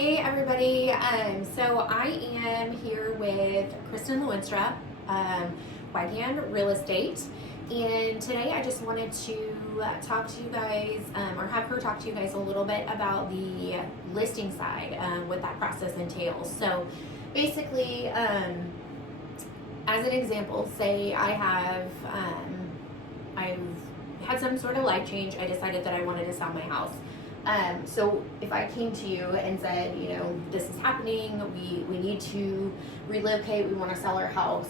Hey everybody, so I am here with Kristen Luinstra, Weigand Real Estate, and today I just wanted to talk to you guys, or have her talk to you guys a little bit about the listing side, what that process entails. So basically, as an example, say I've had some sort of life change. I decided that I wanted to sell my house. So if I came to you and said, you know, this is happening, we need to relocate, we want to sell our house,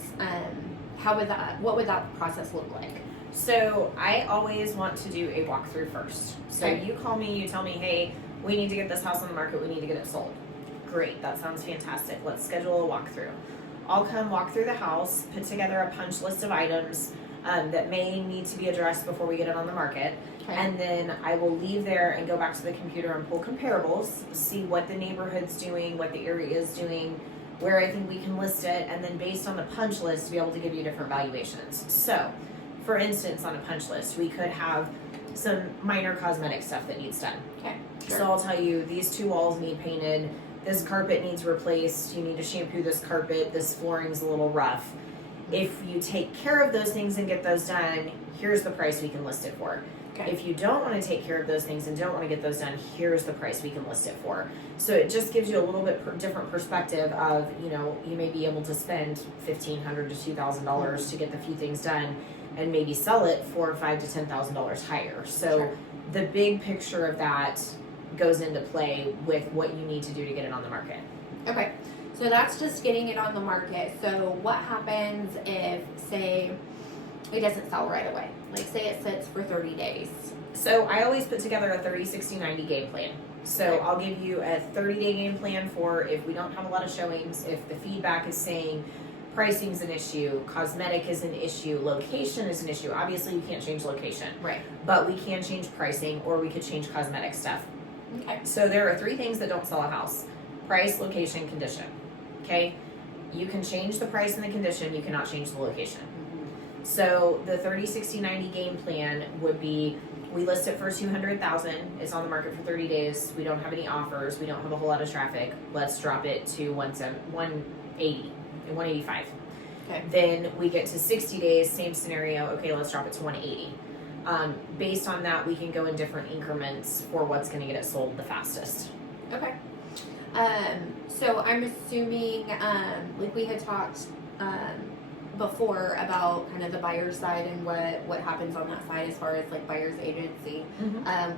what would that process look like? So I always want to do a walkthrough first. So Okay. You call me, you tell me, hey, we need to get this house on the market, we need to get it sold. Great, that sounds fantastic. Let's schedule a walkthrough. I'll come walk through the house, put together a punch list of items that may need to be addressed before we get it on the market. Okay. And then I will leave there and go back to the computer and pull comparables, see what the neighborhood's doing, what the area is doing, where I think we can list it, and then based on the punch list, be able to give you different valuations. So, for instance, on a punch list, we could have some minor cosmetic stuff that needs done. Okay. Sure. So I'll tell you, these two walls need painted, this carpet needs replaced, you need to shampoo this carpet, this flooring's a little rough. If you take care of those things and get those done, here's the price we can list it for. Okay. If you don't want to take care of those things and don't want to get those done, here's the price we can list it for. So it just gives you a little bit different perspective of, you know, you may be able to spend $1,500 to $2,000 to get the few things done and maybe sell it for $5,000 to $10,000 higher. So Sure. the big picture of that goes into play with what you need to do to get it on the market. Okay. So that's just getting it on the market. So what happens if, say, it doesn't sell right away? Like, say it sits for 30 days. So I always put together a 30, 60, 90 game plan. So Okay. I'll give you a 30-day game plan for if we don't have a lot of showings, if the feedback is saying pricing's an issue, cosmetic is an issue, location is an issue. Obviously you can't change location, Right. but we can change pricing or we could change cosmetic stuff. Okay. So there are 3 things that don't sell a house: price, location, condition. Okay? You can change the price and the condition, you cannot change the location. So the 30, 60, 90 game plan would be, we list it for $200,000. It's on the market for 30 days. We don't have any offers. We don't have a whole lot of traffic. Let's drop it to 180 and 185. Okay. Then we get to 60 days, same scenario. Okay, let's drop it to 180. Based on that, we can go in different increments for what's going to get it sold the fastest. Okay. So I'm assuming, like we had talked before about kind of the buyer's side and what happens on that side as far as like buyer's agency.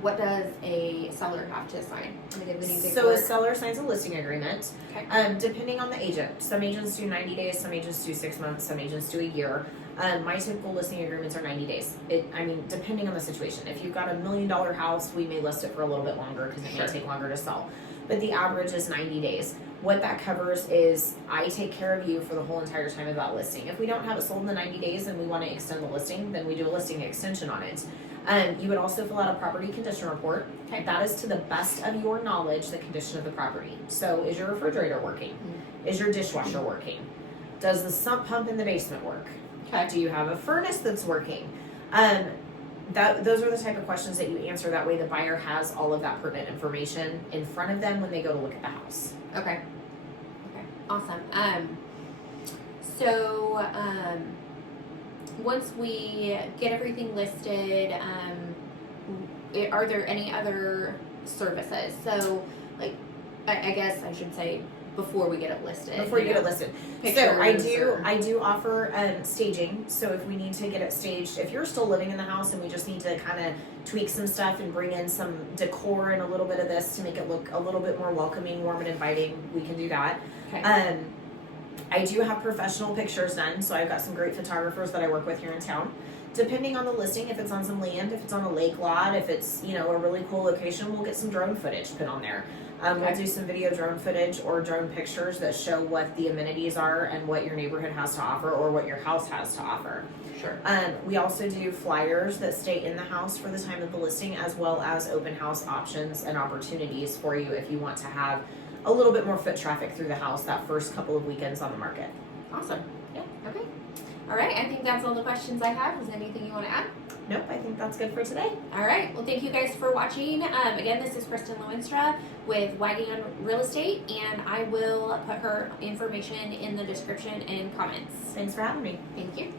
What does a seller have to sign? Can you give any So a seller signs a listing agreement. Okay. Depending on the agent. Some agents do 90 days, some agents do 6 months, some agents do a year. My typical listing agreements are 90 days. Depending on the situation. If you've got $1 million house, we may list it for a little bit longer because it may take longer to sell. But the average is 90 days. What that covers is I take care of you for the whole entire time of that listing. If we don't have it sold in the 90 days and we want to extend the listing, then we do a listing extension on it. You would also fill out a property condition report. Okay. That is to the best of your knowledge the condition of the property. So is your refrigerator working? Is your dishwasher working? Does the sump pump in the basement work? Okay. Do you have a furnace that's working? Those are the type of questions that you answer. That way the buyer has all of that pertinent information in front of them when they go to look at the house. Okay. Okay. Awesome. So once we get everything listed, are there any other services? So, like, I guess I should say before we get it listed. Before you get it listed. So I do offer staging. So if we need to get it staged, if you're still living in the house and we just need to kind of tweak some stuff and bring in some decor and a little bit of this to make it look a little bit more welcoming, warm and inviting, we can do that. Okay. I do have professional pictures done, so I've got some great photographers that I work with here in town. Depending on the listing, if it's on some land, if it's on a lake lot, if it's, you know, a really cool location, we'll get some drone footage put on there. We'll do some video drone footage or drone pictures that show what the amenities are and what your neighborhood has to offer or what your house has to offer. Sure. We also do flyers that stay in the house for the time of the listing, as well as open house options and opportunities for you if you want to have a little bit more foot traffic through the house that first couple of weekends on the market. Awesome. Yeah. Okay. All right. I think that's all the questions I have. Is there anything you want to add? Nope, I think that's good for today. All right. Well, thank you guys for watching. Again, this is Kristen Luinstra with Weigand Real Estate, and I will put her information in the description and comments. Thanks for having me. Thank you.